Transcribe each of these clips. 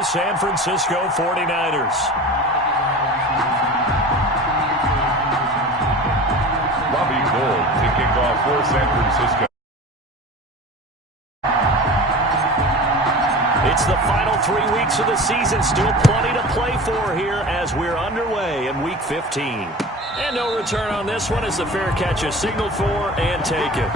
the San Francisco 49ers. Robbie Gould to kick off for San Francisco. It's the final 3 weeks of the season. Still plenty to play for here as we're underway in Week 15. And no return on this one as the fair catch is signaled for and taken.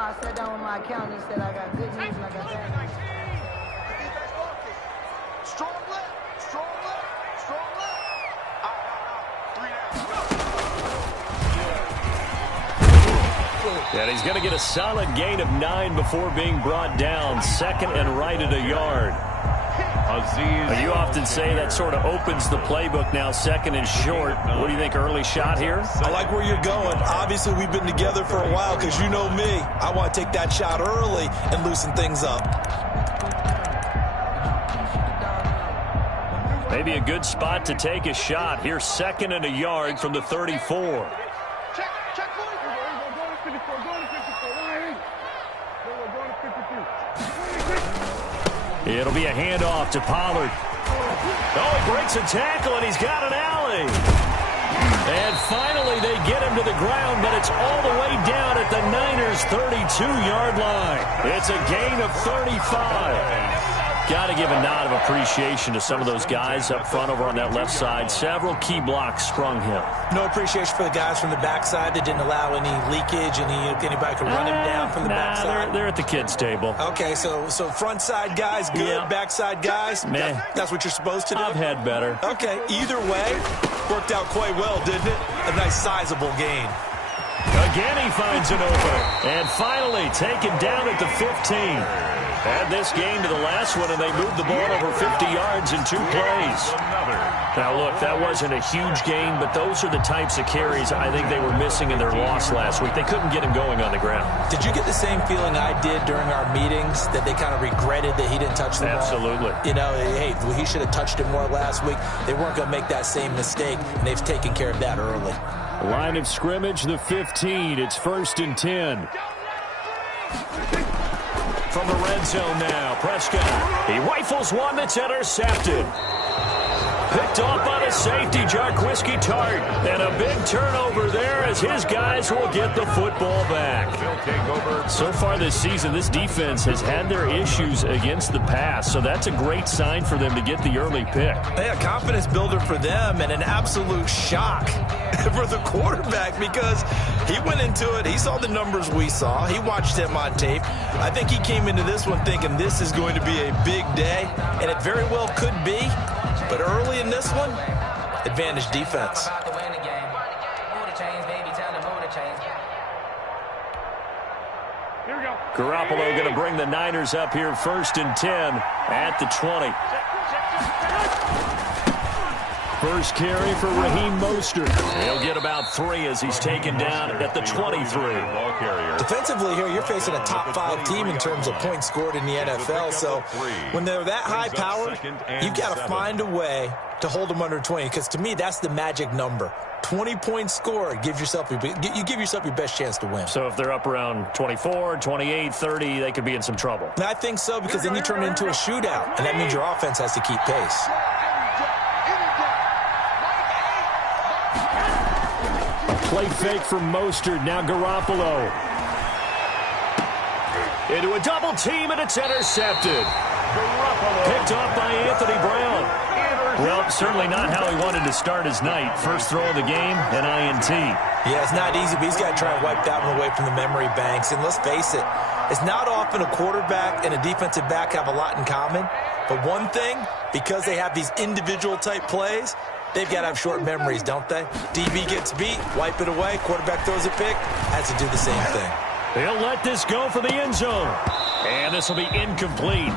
I sat down with my accountant. He said I got good news and I got bad news. Strong left, strong left, strong left. 3 down. And he's going to get a solid gain of 9 before being brought down. Second and right at a yard. You often say that sort of opens the playbook now, second and short. What do you think, early shot here? I like where you're going. Obviously, we've been together for a while because you know me. I want to take that shot early and loosen things up. Maybe a good spot to take a shot. Here's second and a yard from the 34. It'll be a handoff to Pollard. Oh, he breaks a tackle, and he's got an alley. And finally, they get him to the ground, but it's all the way down at the Niners' 32-yard line. It's a gain of 35. Got to give a nod of appreciation to some of those guys up front over on that left side. Several key blocks sprung him. No appreciation for the guys from the backside that didn't allow any leakage, and anybody could run him down from the backside. They're at the kids' table. Okay, so front side guys good, yeah. Backside guys, that's what you're supposed to do? I've had better. Okay, either way, worked out quite well, didn't it? A nice sizable gain. Again, he finds an opener. And finally, taken down at the 15. Add this game to the last one, and they moved the ball over 50 yards in 2 plays. Now, look, that wasn't a huge gain, but those are the types of carries I think they were missing in their loss last week. They couldn't get him going on the ground. Did you get the same feeling I did during our meetings, that they kind of regretted that he didn't touch the ball? Absolutely. You know, hey, he should have touched it more last week. They weren't going to make that same mistake, and they've taken care of that early. Line of scrimmage, the 15. It's 1st and 10. From the red zone now, Prescott. He rifles one that's intercepted. Picked off by the safety, Jarquiski Tart. And a big turnover there as his guys will get the football back. So far this season, this defense has had their issues against the pass, so that's a great sign for them to get the early pick. Yeah, confidence builder for them and an absolute shock for the quarterback because he went into it. He saw the numbers we saw. He watched him on tape. I think he came into this one thinking this is going to be a big day, and it very well could be. But early in this one, advantage defense. Garoppolo going to bring the Niners up here 1st and 10 at the 20. First carry for Raheem Mostert. He'll get about 3 as he's taken down at the 23. Defensively here, you're facing a top 5 team in terms of points scored in the NFL. So when they're that high powered, you've got to find a way to hold them under 20. Because to me, that's the magic number. 20 points scored, you give yourself your best chance to win. So if they're up around 24, 28, 30, they could be in some trouble. And I think so, because then you turn it into a shootout, and that means your offense has to keep pace. Play fake from Mostert. Now Garoppolo. Into a double team, and it's intercepted. Picked off by Anthony Brown. Well, certainly not how he wanted to start his night. First throw of the game, an INT. Yeah, it's not easy, but he's got to try and wipe that one away from the memory banks. And let's face it, it's not often a quarterback and a defensive back have a lot in common. But one thing, because they have these individual type plays, they've got to have short memories, don't they? DB gets beat, wipe it away, quarterback throws a pick, has to do the same thing. They'll let this go for the end zone. And this will be incomplete.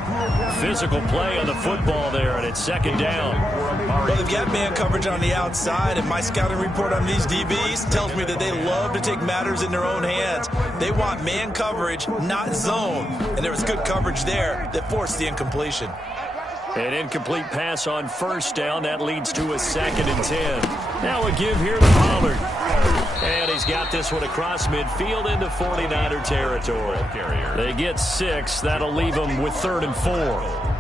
Physical play on the football there, and it's second down. Well, they've got man coverage on the outside, and my scouting report on these DBs tells me that they love to take matters in their own hands. They want man coverage, not zone. And there was good coverage there that forced the incompletion. An incomplete pass on first down. That leads to a 2nd and 10. Now a give here to Pollard. And he's got this one across midfield into 49er territory. They get 6. That'll leave them with 3rd and 4.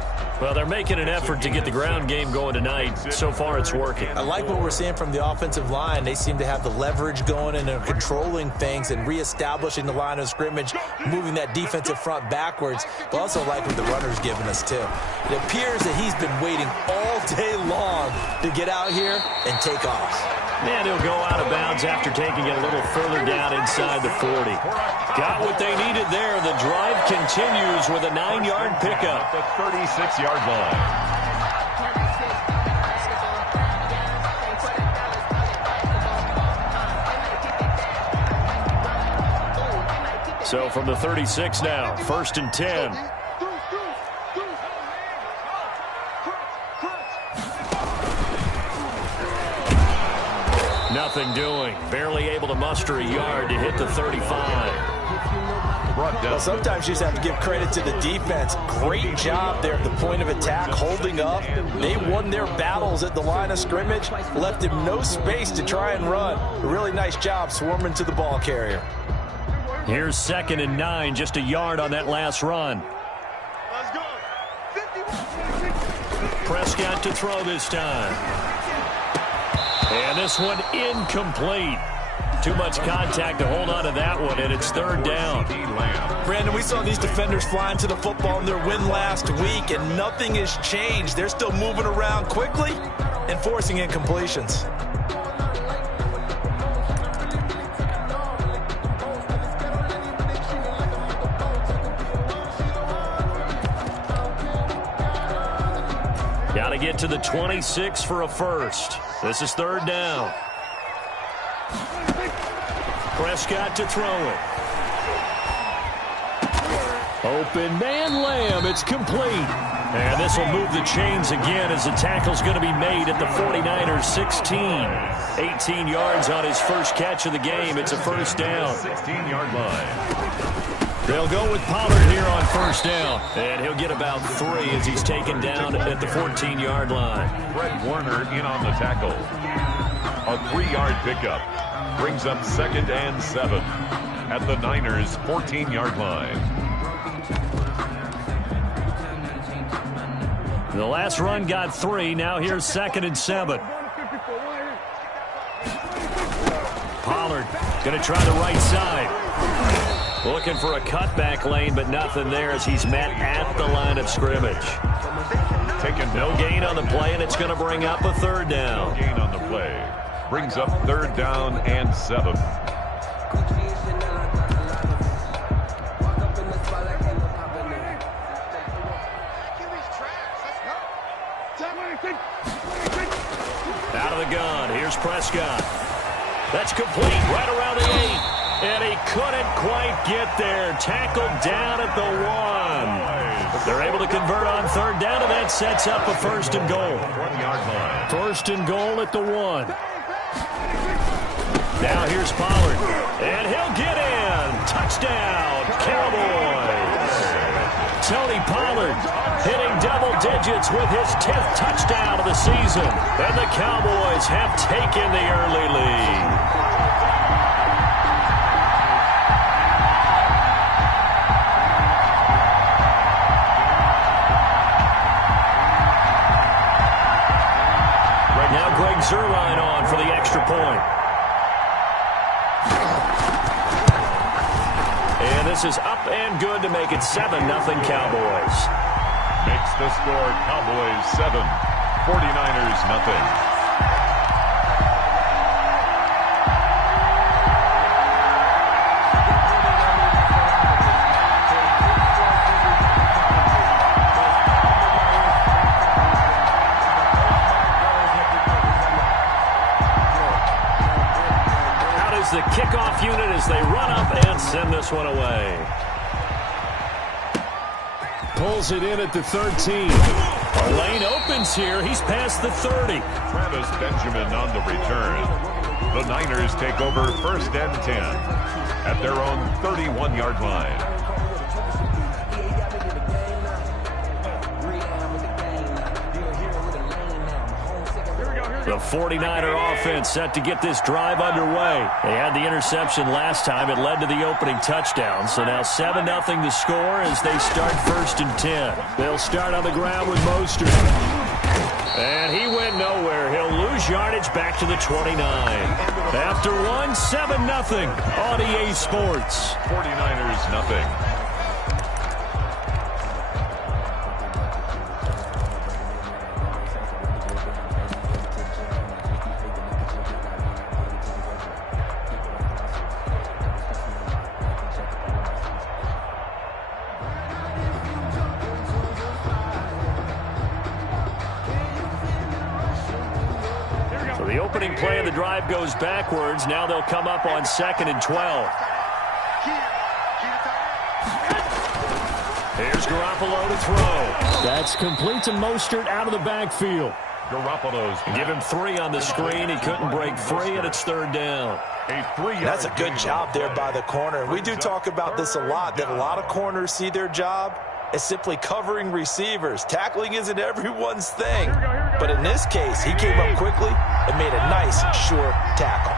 Well, they're making an effort to get the ground game going tonight. So far, it's working. I like what we're seeing from the offensive line. They seem to have the leverage going and they're controlling things and reestablishing the line of scrimmage, moving that defensive front backwards. But also like what the runner's giving us, too. It appears that he's been waiting all day long to get out here and take off. And he'll go out of bounds after taking it a little further down inside the 40. Got what they needed there. The drive continues with a 9-yard pickup. The 36-yard line. So from the 36 now, 1st and 10. Nothing doing. Barely able to muster a yard to hit the 35. Well, sometimes you just have to give credit to the defense. Great job there at the point of attack, holding up. They won their battles at the line of scrimmage, left him no space to try and run. A really nice job swarming to the ball carrier. Here's 2nd and 9, just a yard on that last run. Let's go. Prescott to throw this time. And this one incomplete. Too much contact to hold on to that one, and it's 3rd down. Brandon, we saw these defenders flying to the football in their win last week, and nothing has changed. They're still moving around quickly and forcing incompletions. Got to get to the 26 for a first. This is 3rd down. Prescott to throw it. Open man, Lamb. It's complete. And this will move the chains again as the tackle's going to be made at the 49ers 16. 18 yards on his first catch of the game. It's a first down. 16-yard line. They'll go with Pollard here on first down. And he'll get about 3 as he's taken down at the 14-yard line. Fred Warner in on the tackle. A 3-yard pickup. Brings up 2nd and 7 at the Niners' 14-yard line. The last run got 3. Now here's 2nd and 7. Pollard going to try the right side. Looking for a cutback lane, but nothing there as he's met at the line of scrimmage. No gain on the play, and it's going to bring up a 3rd down. No gain on the play. Brings up 3rd down and 7. Out of the gun. Here's Prescott. That's complete right around the 8. And he couldn't quite get there. Tackled down at the 1. They're able to convert on 3rd down, and that sets up a 1st and goal. 1-yard line. 1st and goal at the 1. Now here's Pollard. And he'll get in. Touchdown, Cowboys. Tony Pollard hitting double digits with his 10th touchdown of the season. And the Cowboys have taken the early lead. Now Greg Zuerlein on for the extra point. And this is up and good to make it 7-0 Cowboys. Makes the score Cowboys 7, 49ers nothing. The kickoff unit as they run up and send this one away. Pulls it in at the 13. A lane opens here. He's past the 30. Travis Benjamin on the return. The Niners take over 1st and 10 at their own 31-yard line. The 49er offense set to get this drive underway. They had the interception last time. It led to the opening touchdown. So now 7-0 the score as they start 1st and 10. They'll start on the ground with Mostert. And he went nowhere. He'll lose yardage back to the 29. After one, 7-0 on EA Sports. 49ers nothing. The opening play of the drive goes backwards. Now they'll come up on 2nd and 12. Here's Garoppolo to throw. That's complete to Mostert out of the backfield. Garoppolo's Give him 3 on the screen. He couldn't break free, and it's 3rd down. That's a good job there by the corner. We do talk about this a lot, that a lot of corners see their job as simply covering receivers. Tackling isn't everyone's thing. But in this case, he came up quickly and made a nice, short tackle.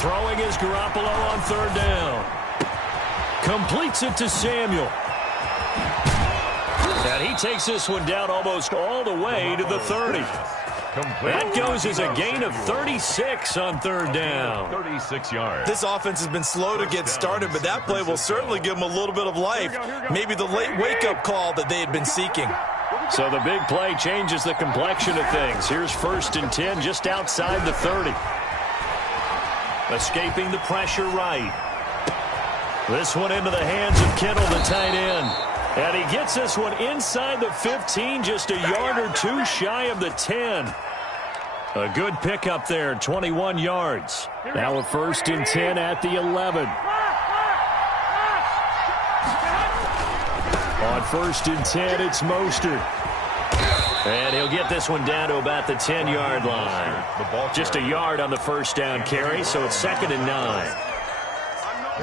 Throwing is Garoppolo on 3rd down. Completes it to Samuel. And he takes this one down almost all the way to the 30. That goes as a gain of 36 on 3rd down. 36 yards. This offense has been slow to get started, but that play will certainly give them a little bit of life. Maybe the late wake-up call that they had been seeking. So the big play changes the complexion of things. Here's 1st and 10 just outside the 30. Escaping the pressure right. This one into the hands of Kittle, the tight end. And he gets this one inside the 15, just a yard or 2 shy of the 10. A good pickup there, 21 yards. Now a 1st and 10 at the 11. On 1st and 10, it's Mostert. And he'll get this one down to about the 10-yard line. Just a yard on the 1st down carry, so it's 2nd and 9.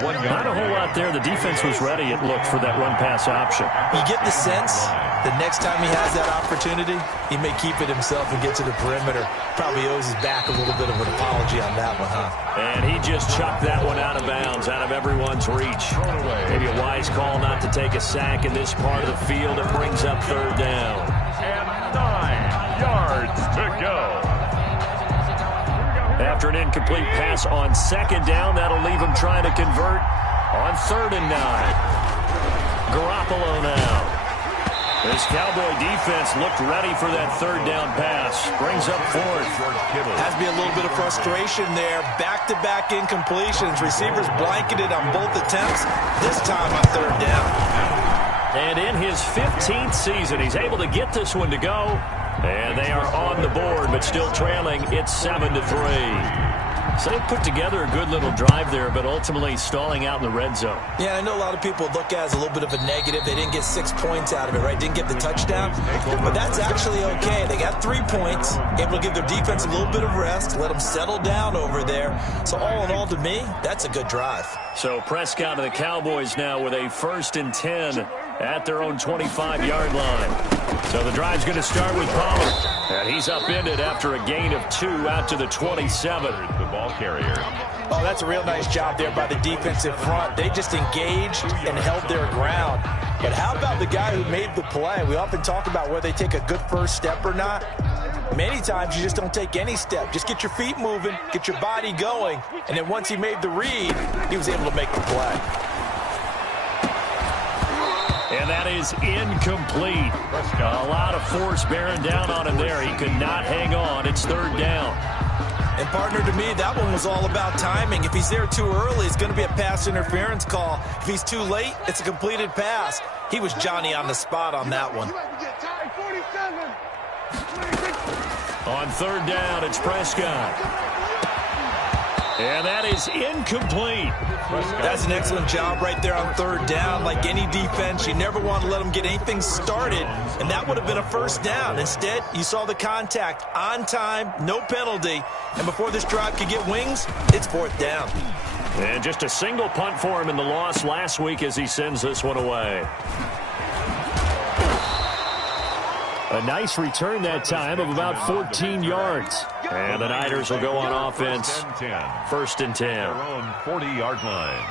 Not a whole lot there. The defense was ready, it looked, for that run-pass option. You get the sense that next time he has that opportunity, he may keep it himself and get to the perimeter. Probably owes his back a little bit of an apology on that one, huh? And he just chucked that one out of bounds, out of everyone's reach. Maybe a wise call not to take a sack in this part of the field. It brings up 3rd down. And 9 yards to go. After an incomplete pass on 2nd down, that'll leave him trying to convert on 3rd and 9. Garoppolo now. This Cowboy defense looked ready for that 3rd down pass. Brings up 4th. Has to be a little bit of frustration there. Back-to-back incompletions. Receivers blanketed on both attempts. This time on 3rd down. And in his 15th season, he's able to get this one to go. And they are on the board, but still trailing. It's 7-3. So they put together a good little drive there, but ultimately stalling out in the red zone. Yeah, I know a lot of people look at it as a little bit of a negative. They didn't get 6 points out of it, right? Didn't get the touchdown. But that's actually okay. They got 3 points, able to give their defense a little bit of rest, let them settle down over there. So all in all, to me, that's a good drive. So Prescott and the Cowboys now with a 1st and 10 at their own 25-yard line. So the drive's going to start with Pollard. And he's upended after a gain of 2 out to the 27. The ball carrier. Oh, that's a real nice job there by the defensive front. They just engaged and held their ground. But how about the guy who made the play? We often talk about whether they take a good first step or not. Many times you just don't take any step. Just get your feet moving, get your body going, and then once he made the read, he was able to make the play. And that is incomplete. A lot of force bearing down on him there. He could not hang on. It's 3rd down. And, partner, to me, that one was all about timing. If he's there too early, it's going to be a pass interference call. If he's too late, it's a completed pass. He was Johnny on the spot on that one. On 3rd down, it's Prescott. And that is incomplete. That's an excellent job right there on third down. Like any defense, you never want to let them get anything started, and that would have been a first down. Instead, you saw the contact on time, no penalty, and before this drive could get wings, it's fourth down. And just a single punt for him in the loss last week as he sends this one away. A nice return that time of about 14 yards. And the Niners will go on offense. First and 10. Their own 40-yard line.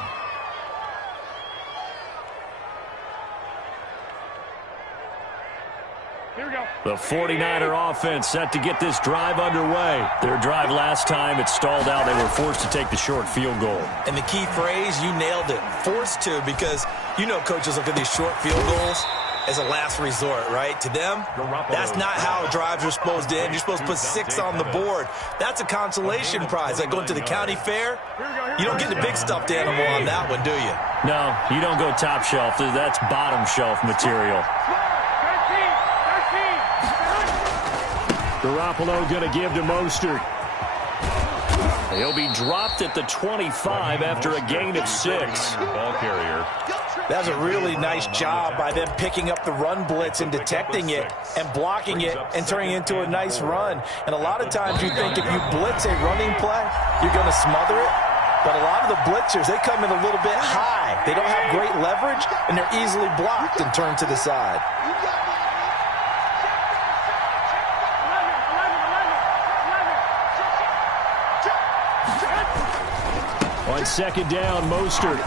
Here we go. The 49er offense set to get this drive underway. Their drive last time, it stalled out. They were forced to take the short field goal. And the key phrase, you nailed it, forced to, because you know coaches look at these short field goals as a last resort, right? To them, that's not how drives are supposed to end. You're supposed to put 6 on the board. That's a consolation prize. Like going to the county fair, you don't get the big stuffed animal on that one, do you? No, you don't go top shelf. That's bottom shelf material. Garoppolo going to give to Mostert. He'll be dropped at the 25 after a gain of 6. Ball carrier. That was a really nice job by them picking up the run blitz and detecting it and blocking it and turning it into a nice run. And a lot of times you think if you blitz a running play, you're going to smother it. But a lot of the blitzers, they come in a little bit high. They don't have great leverage, and they're easily blocked and turned to the side. On second down, Mostert.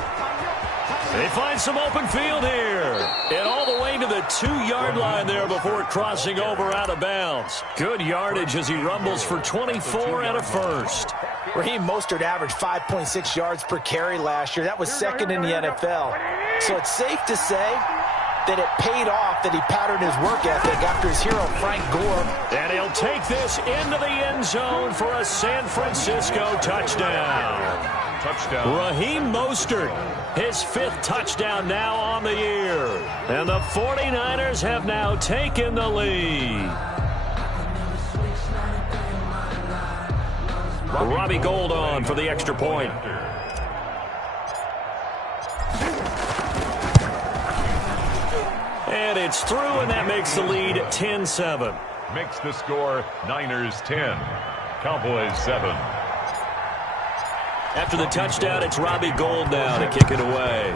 They find some open field here. And all the way to the 2-yard line there before crossing over out of bounds. Good yardage as he rumbles for 24 and a first. Raheem Mostert averaged 5.6 yards per carry last year. That was second in the NFL. So it's safe to say that it paid off that he patterned his work ethic after his hero, Frank Gore. And he'll take this into the end zone for a San Francisco touchdown. Raheem Mostert, his 5th touchdown now on the year. And the 49ers have now taken the lead. Robbie Gould on for the extra point. And it's through, and that makes the lead 10-7. Makes the score Niners 10, Cowboys 7. After the touchdown, it's Robbie Gould now to kick it away.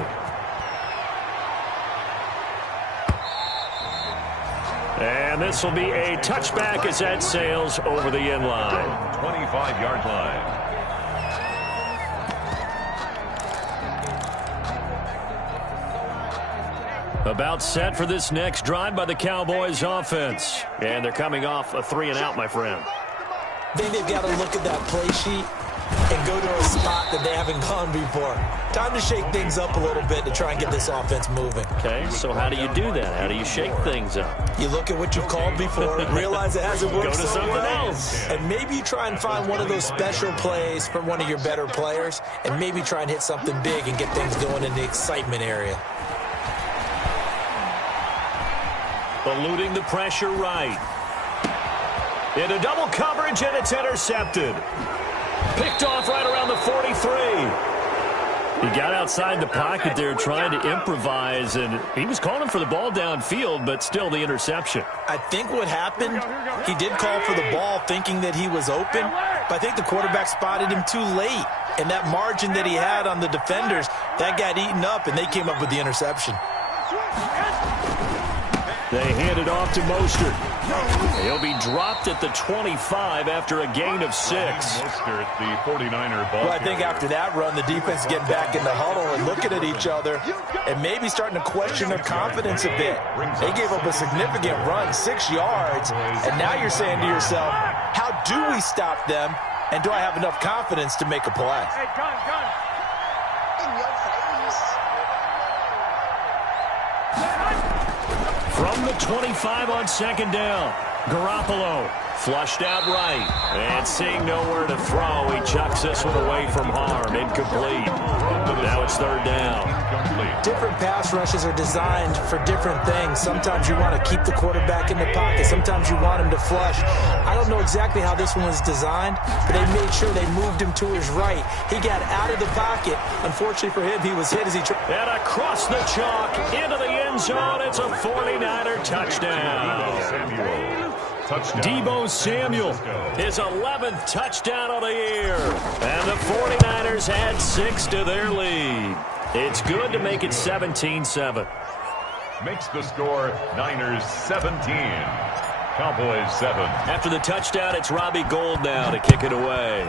And this will be a touchback as that sails over the end line. 25-yard line. About set for this next drive by the Cowboys offense. And they're coming off a 3-and-out, my friend. I think they've got to look at that play sheet and go to a spot that they haven't gone before. Time to shake things up a little bit to try and get this offense moving. Okay, so how do you do that? How do you shake things up? You look at what you've called before, realize it hasn't worked Go to so something well, else. and maybe you try and find one of those special plays from one of your better players, and maybe try and hit something big and get things going in the excitement area. Eluding the pressure right. Into double coverage, and it's intercepted. Picked off right around the 43. He got outside the pocket there trying to improvise, and he was calling for the ball downfield, but still the interception. I think what happened, he did call for the ball thinking that he was open, but I think the quarterback spotted him too late. And that margin that he had on the defenders, that got eaten up, and they came up with the interception. They hand it off to Mostert. He'll be dropped at the 25 after a gain of 6. Mostert, the 49er ball. Well, I think after that run, the defense getting back in the huddle and looking at each other and maybe starting to question their confidence a bit. They gave up a significant run, 6 yards, and now you're saying to yourself, how do we stop them, and do I have enough confidence to make a play? Hey, gun. In your face. From the 25 on second down, Garoppolo Flushed out right. And seeing nowhere to throw, he chucks this one away from harm. Incomplete. Now it's third down. Different pass rushes are designed for different things. Sometimes you want to keep the quarterback in the pocket. Sometimes you want him to flush. I don't know exactly how this one was designed, but they made sure they moved him to his right. He got out of the pocket. Unfortunately for him, he was hit as he tried. And across the chalk into the end zone. It's a 49er touchdown. Deebo Samuel, his 11th touchdown of the year. And the 49ers add 6 to their lead. It's good to make it 17-7. Makes the score Niners 17. Cowboys 7. After the touchdown, it's Robbie Gould now to kick it away.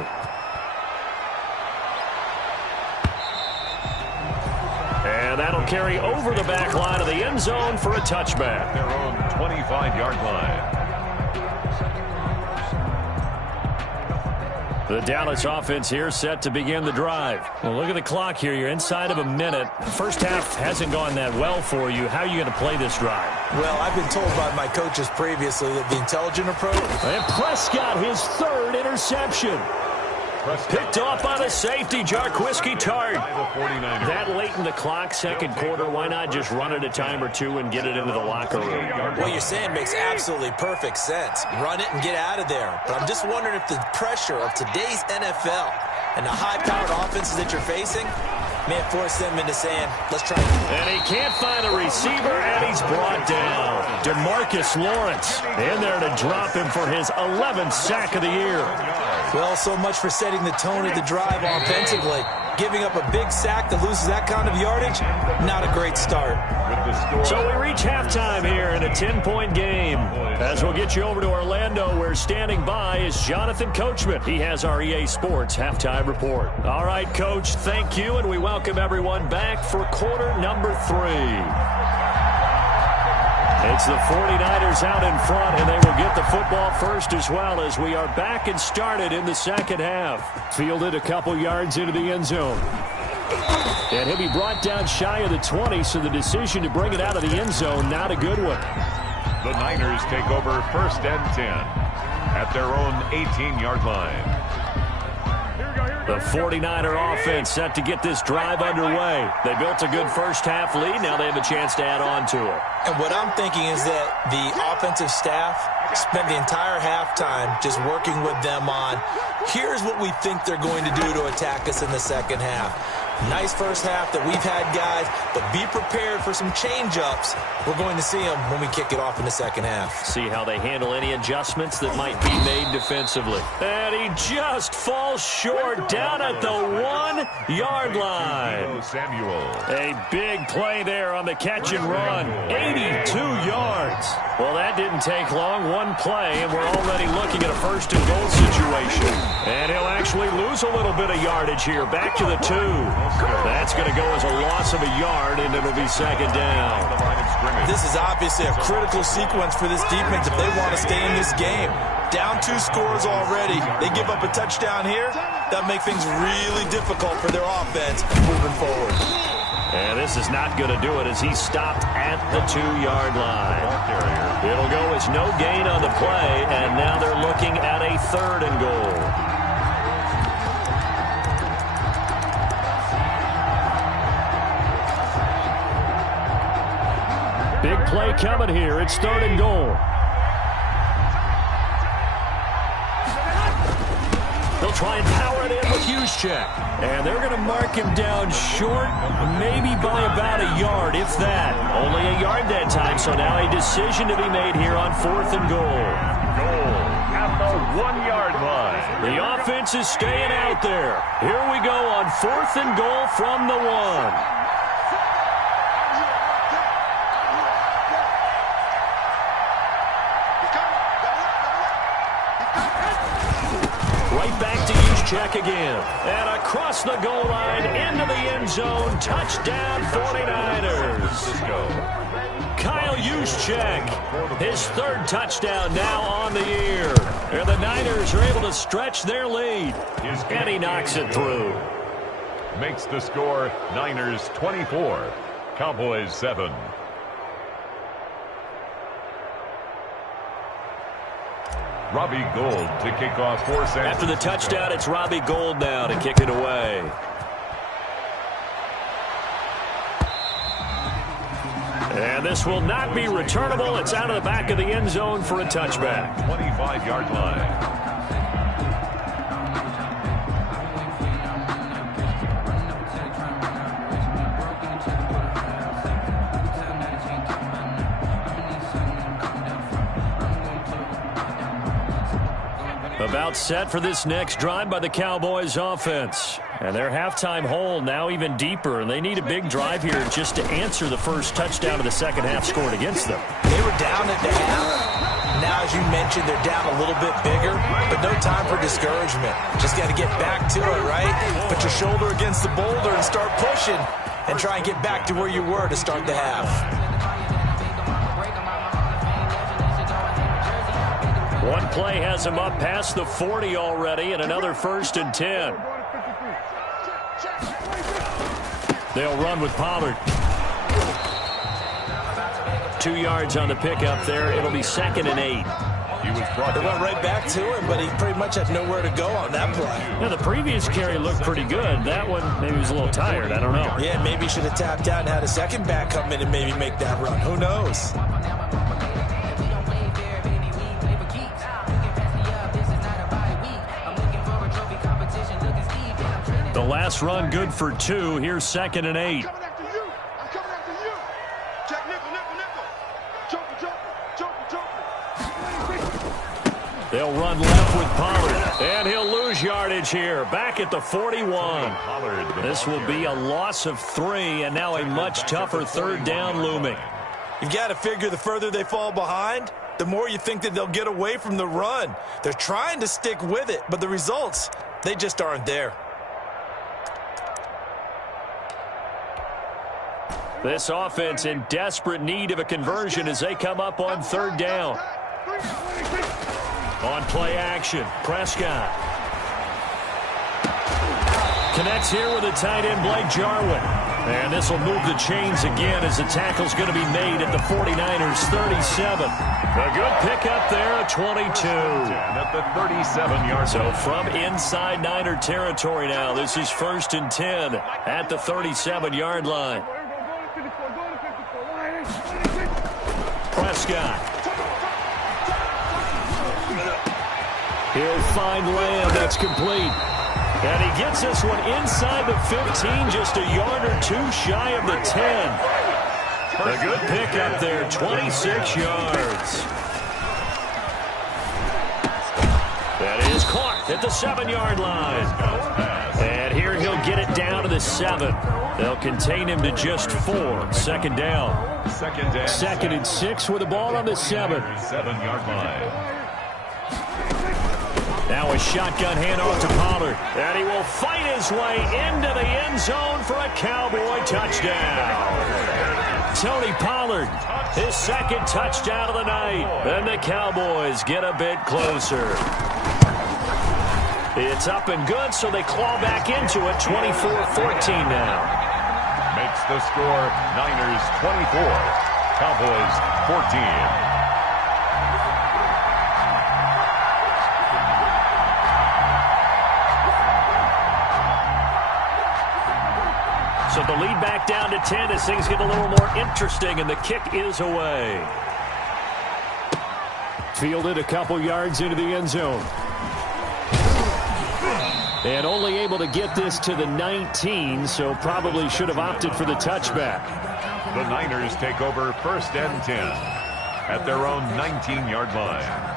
And that'll carry over the back line of the end zone for a touchback. Their own 25-yard line. The Dallas offense here set to begin the drive. Well, look at the clock here. You're inside of a minute. The first half hasn't gone that well for you. How are you going to play this drive? Well, I've been told by my coaches previously that the intelligent approach. And Prescott, his third interception. Picked off by the safety, Jarquiski Tart. That late in the clock, second quarter, why not just run it a time or two and get it into the locker room? What you're saying makes absolutely perfect sense. Run it and get out of there. But I'm just wondering if the pressure of today's NFL and the high-powered offenses that you're facing may force them into saying, let's try. And he can't find a receiver, and he's brought down. DeMarcus Lawrence in there to drop him for his 11th sack of the year. Well, so much for setting the tone of the drive offensively. Giving up a big sack that loses that kind of yardage, not a great start. So we reach halftime here in a 10-point game. As we'll get you over to Orlando, where standing by is Jonathan Coachman. He has our EA Sports halftime report. All right, Coach, thank you, and we welcome everyone back for quarter number 3. It's the 49ers out in front, and they will get the football first as well as we are back and started in the second half. Fielded a couple yards into the end zone. And he'll be brought down shy of the 20, so the decision to bring it out of the end zone, not a good one. The Niners take over first and 10 at their own 18-yard line. The 49er offense set to get this drive underway. They built a good first half lead. Now they have a chance to add on to it. And what I'm thinking is that the offensive staff spent the entire halftime just working with them on, here's what we think they're going to do to attack us in the second half. Nice first half that we've had, guys, but be prepared for some change-ups. We're going to see them when we kick it off in the second half. See how they handle any adjustments that might be made defensively. And he just falls short down at the 1-yard line. A big play there on the catch and run. 82 yards. Well, that didn't take long. One play, and we're already looking at a first and goal situation. And he'll actually lose a little bit of yardage here. Back to the 2. That's going to go as a loss of a yard, and it'll be second down. This is obviously a critical sequence for this defense if they want to stay in this game. Down 2 scores already. They give up a touchdown here. That'll make things really difficult for their offense moving forward. And this is not going to do it as he stopped at the 2-yard line. It'll go as no gain on the play, and now they're looking at a third and goal. Big play coming here. It's third and goal. They'll try and power it in with Juszczyk. And they're going to mark him down short, maybe by about a yard, if that. Only a yard that time, so now a decision to be made here on fourth and goal. Goal at the 1-yard line. The offense is staying out there. Here we go on fourth and goal from the 1. Back to Juszczyk again. And across the goal line into the end zone. Touchdown 49ers. Kyle Juszczyk, his third touchdown now on the year. And the Niners are able to stretch their lead. And he knocks it through. Makes the score Niners 24, Cowboys 7. Robbie Gould to kick off for San After the touchdown, it's Robbie Gould now to kick it away. And this will not be returnable. It's out of the back of the end zone for a touchback. 25-yard line. About set for this next drive by the Cowboys offense. And their halftime hole now even deeper, and they need a big drive here just to answer the first touchdown of the second half scored against them. They were down at the half. Now, as you mentioned, they're down a little bit bigger, but no time for discouragement. Just got to get back to it, right? Put your shoulder against the boulder and start pushing and try and get back to where you were to start the half. One play has him up past the 40 already, and another 1st and 10. They'll run with Pollard. 2 yards on the pickup there. It'll be 2nd and 8. They went right back to him, but he pretty much had nowhere to go on that play. Yeah, the previous carry looked pretty good. That one, maybe he was a little tired. I don't know. Yeah, maybe he should have tapped out and had a second back come in and maybe make that run. Who knows? The last run good for 2. Here's 2nd and 8. They'll run left with Pollard, and he'll lose yardage here. Back at the 41. This will be a loss of 3, and now a much tougher 3rd down looming. You've got to figure the further they fall behind, the more you think that they'll get away from the run. They're trying to stick with it, but the results, they just aren't there. This offense in desperate need of a conversion as they come up on 3rd down. On play action, Prescott. Connects here with a tight end, Blake Jarwin. And this will move the chains again as the tackle's going to be made at the 49ers 37. A good pickup there at 22. At the 37-yard. So from inside Niner territory now, this is 1st and 10 at the 37-yard line. Prescott. He'll find Lamb. That's complete. And he gets this one inside the 15, just a yard or 2 shy of the 10. A good pickup there, 26 yards. That is caught at the 7-yard line. And here he'll get it down to the 7. They'll contain him to just 4. 2nd down. 2nd and 6 with the ball on the 7. 7-yard line. Now a shotgun handoff to Pollard. And he will fight his way into the end zone for a Cowboy touchdown. Tony Pollard, his 2nd touchdown of the night. And the Cowboys get a bit closer. It's up and good, so they claw back into it. 24-14 now. Makes the score Niners 24, Cowboys 14. So the lead back down to 10 as things get a little more interesting, and the kick is away. Fielded a couple yards into the end zone. And only able to get this to the 19, so probably should have opted for the touchback. The Niners take over 1st and 10 at their own 19-yard line.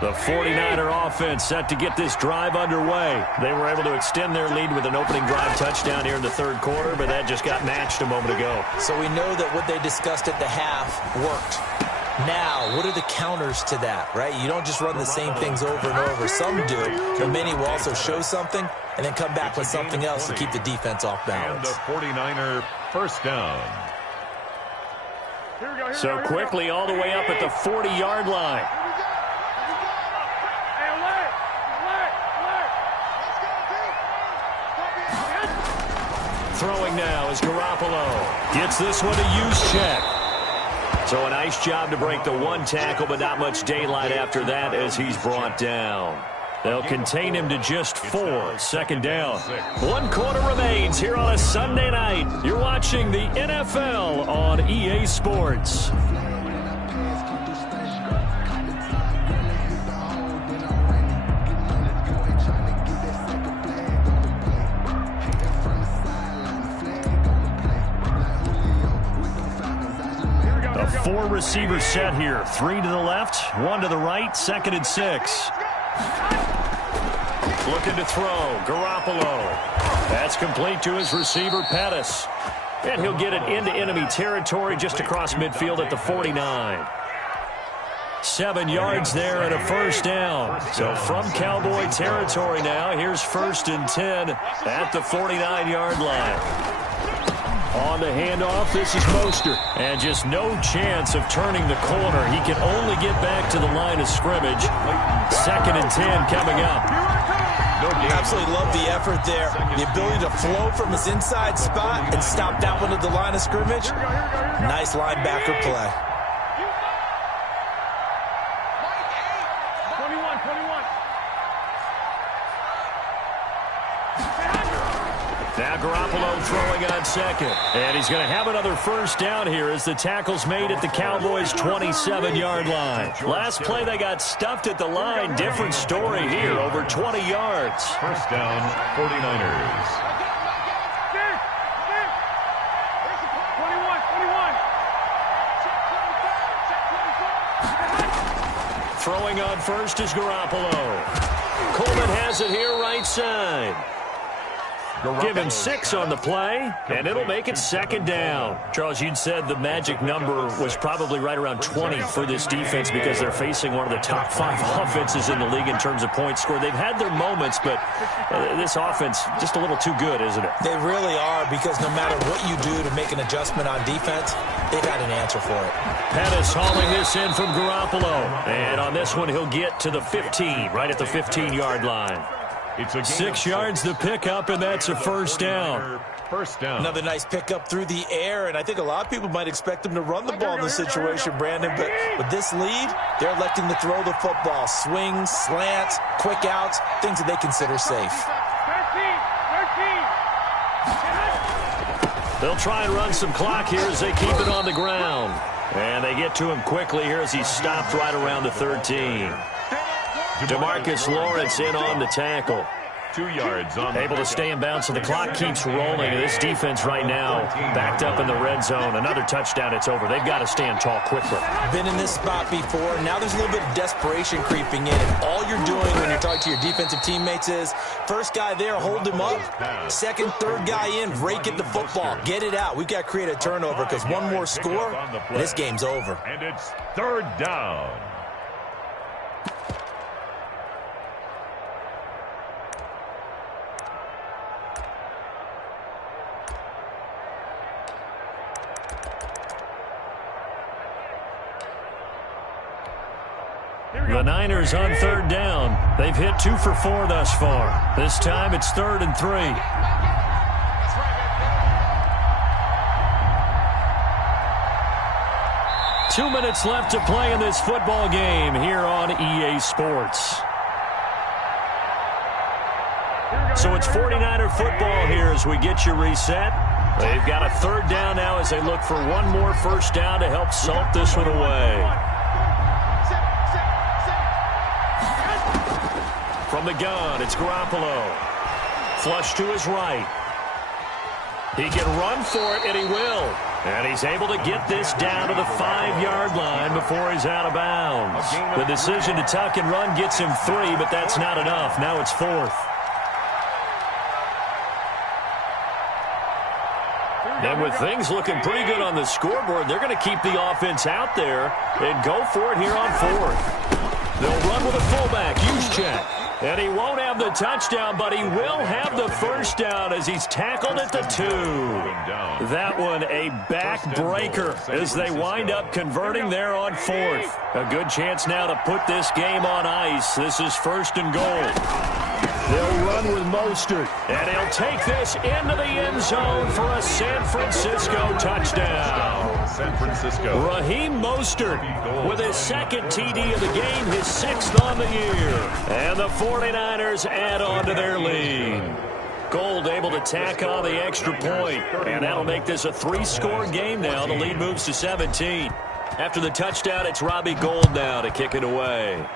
The 49er offense set to get this drive underway. They were able to extend their lead with an opening drive touchdown here in the 3rd quarter, but that just got matched a moment ago. So we know that what they discussed at the half worked. Now, what are the counters to that, right? You don't just run the same things over and over. Some do, but many will also show something and then come back with something else to keep the defense off balance. And the 49er 1st down. So quickly all the way up at the 40-yard line. Throwing now is Garoppolo. Gets this one to use check. So a nice job to break the one tackle, but not much daylight after that as he's brought down. They'll contain him to just 4. Second down. 1 quarter remains here on a Sunday night. You're watching the NFL on EA Sports. A 4-receiver set here. 3 to the left, 1 to the right, 2nd and 6. Looking to throw, Garoppolo. That's complete to his receiver, Pettis. And he'll get it into enemy territory just across midfield at the 49. 7 yards there and a first down. So from Cowboy territory now, here's 1st and 10 at the 49-yard line. On the handoff, this is Mostert. And just no chance of turning the corner. He can only get back to the line of scrimmage. 2nd and 10 coming up. Absolutely love the effort there. The ability to flow from his inside spot and stop that one at the line of scrimmage. Nice linebacker play. 21. Now Garoppolo throwing on 2nd. And he's going to have another first down here as the tackle's made at the Cowboys' 27-yard line. Last play they got stuffed at the line. Different story here, over 20 yards. First down, 49ers. 21. Throwing on first is Garoppolo. Coleman has it here right side. Give him 6 on the play, and it'll make it 2nd down. Charles, you'd said the magic number was probably right around 20 for this defense because they're facing one of the top 5 offenses in the league in terms of points scored. They've had their moments, but this offense just a little too good, isn't it? They really are, because no matter what you do to make an adjustment on defense, they've got an answer for it. Pettis hauling this in from Garoppolo. And on this one, he'll get to the 15, right at the 15-yard line. 6 yards to pick up, and that's a first down. Another nice pickup through the air, and I think a lot of people might expect them to run the ball in this situation, Brandon, but with this lead, they're electing to throw the football. Swings, slants, quick outs, things that they consider safe. 13. They'll try and run some clock here as they keep it on the ground. And they get to him quickly here as he's stopped right around the 13. DeMarcus Lawrence in on the tackle. 2 yards on able to stay in bounds, so the clock keeps rolling. This defense right now backed up in the red zone. Another touchdown, it's over. They've got to stand tall quickly. Been in this spot before. Now there's a little bit of desperation creeping in. And all you're doing when you're talking to your defensive teammates is, first guy there, hold him up. Second, third guy in, rake at the football. Get it out. We've got to create a turnover because one more score, and this game's over. And it's 3rd down. The Niners on 3rd down. They've hit 2 for 4 thus far. This time it's 3rd and 3. 2 minutes left to play in this football game here on EA Sports. So it's 49er football here as we get you reset. They've got a 3rd down now as they look for one more first down to help salt this one away. From the gun, it's Garoppolo. Flush to his right. He can run for it, and he will. And he's able to get this down to the 5-yard line before he's out of bounds. The decision to tuck and run gets him 3, but that's not enough. Now it's 4th. And with things looking pretty good on the scoreboard, they're going to keep the offense out there and go for it here on 4th. They'll run with a fullback, Juszczyk. And he won't have the touchdown, but he will have the first down as he's tackled at the 2. That one a backbreaker as they wind up converting there on 4th. A good chance now to put this game on ice. This is 1st and goal. They'll run with Mostert, and he'll take this into the end zone for a San Francisco touchdown. San Francisco. Raheem Mostert with his second TD of the game, his sixth on the year. And the 49ers add on to their lead. Gold able to tack on the extra point, and that'll make this a 3-score game now. The lead moves to 17. After the touchdown, it's Robbie Gould now to kick it away.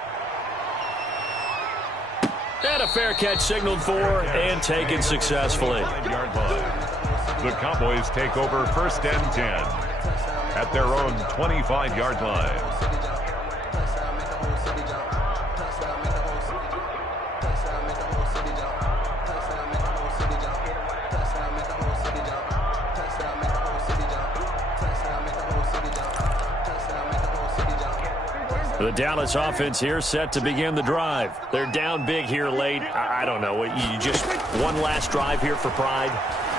And a fair catch signaled for and taken successfully. The Cowboys take over 1st and 10 at their own 25-yard line. The Dallas offense here set to begin the drive. They're down big here late. I don't know. You just one last drive here for pride?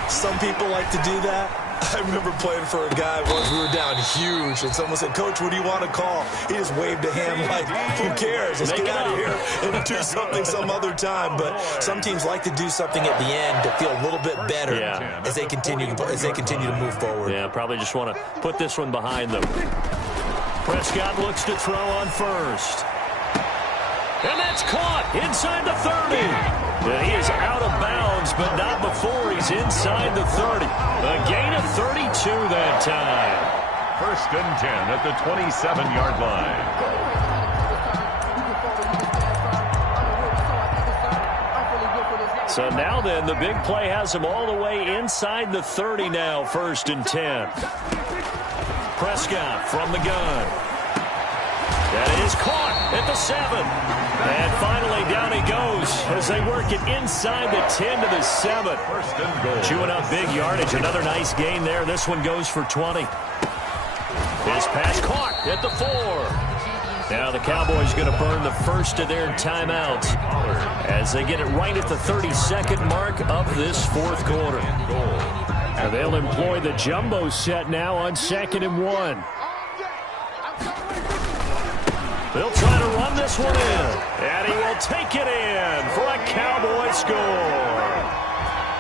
Some people like to do that. I remember playing for a guy once. We were down huge, and someone said, "Coach, what do you want to call?" He just waved a hand like, who cares? Let's get out of here and do something some other time. But some teams like to do something at the end to feel a little bit better as they continue to move forward. Yeah, probably just want to put this one behind them. Prescott looks to throw on first. And that's caught inside the 30. He is out of bounds, but not before he's inside the 30. A gain of 32 that time. 1st and 10 at the 27-yard line. So now then, the big play has him all the way inside the 30 now, 1st and 10. Prescott from the gun. That is caught at the 7. And finally down he goes as they work it inside the 10 to the 7. 1st and goal. Chewing up big yardage. Another nice gain there. This one goes for 20. This pass caught at the 4. Now the Cowboys going to burn the first of their timeouts as they get it right at the 32nd mark of this 4th quarter. And they'll employ the jumbo set now on 2nd and 1. They'll try to run this one in. And he will take it in for a Cowboy score.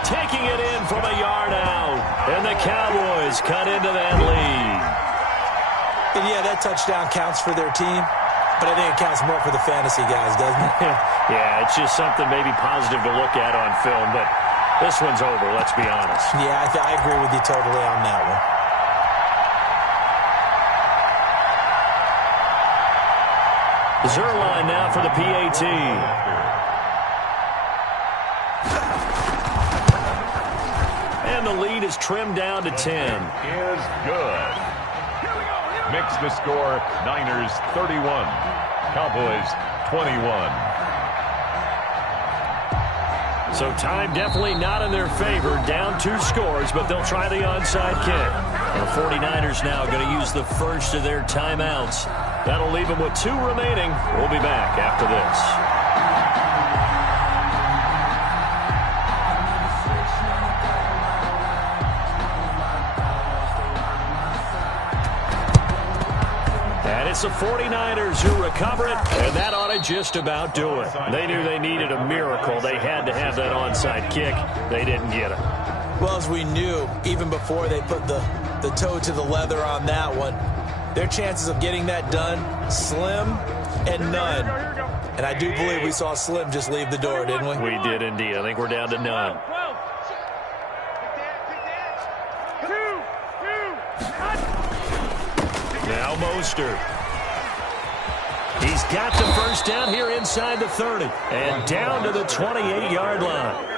Taking it in from a yard out. And the Cowboys cut into that lead. And yeah, that touchdown counts for their team. But I think it counts more for the fantasy guys, doesn't it? Yeah, it's just something maybe positive to look at on film. But this one's over, let's be honest. Yeah, I agree with you totally on that one. Zerline now for the PAT. And the lead is trimmed down to 10. Is good. Makes the score Niners 31, Cowboys 21. So time definitely not in their favor. Down 2 scores, but they'll try the onside kick. The 49ers now going to use the first of their timeouts. That'll leave them with 2 remaining. We'll be back after this. And it's the 49ers who recover it, and that ought to just about do it. They knew they needed a miracle. They had to have that onside kick. They didn't get it. Well, as we knew, even before they put the toe to the leather on that one, their chances of getting that done, slim and none. And I do believe we saw Slim just leave the door, didn't we? We did indeed. I think we're down to none. Now Mostert. He's got the first down here inside the 30. And down to the 28-yard line.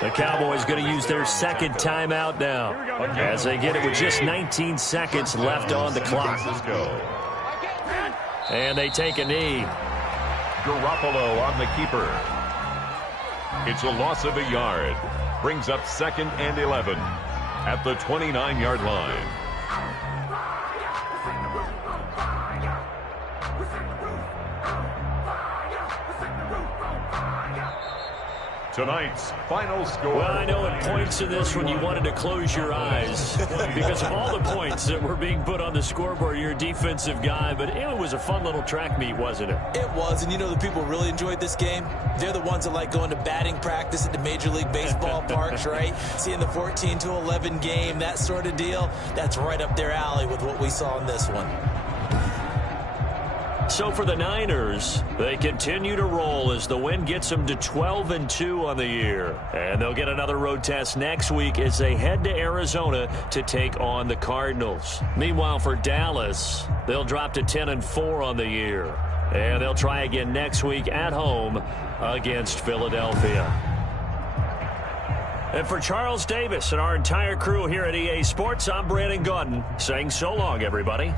The Cowboys going to use their second timeout now as they get it with just 19 seconds left on the clock. And they take a knee. Garoppolo on the keeper. It's a loss of a yard. Brings up 2nd and 11 at the 29-yard line. Tonight's final score. Well, I know at points in this when you wanted to close your eyes because of all the points that were being put on the scoreboard. You're a defensive guy, but it was a fun little track meet, wasn't it? It was, and you know the people really enjoyed this game? They're the ones that like going to batting practice at the Major League Baseball parks, right? Seeing the 14-11 game, that sort of deal, that's right up their alley with what we saw in this one. So for the Niners, they continue to roll as the win gets them to 12-2 on the year. And they'll get another road test next week as they head to Arizona to take on the Cardinals. Meanwhile, for Dallas, they'll drop to 10-4 on the year. And they'll try again next week at home against Philadelphia. And for Charles Davis and our entire crew here at EA Sports, I'm Brandon Gaudin saying so long, everybody.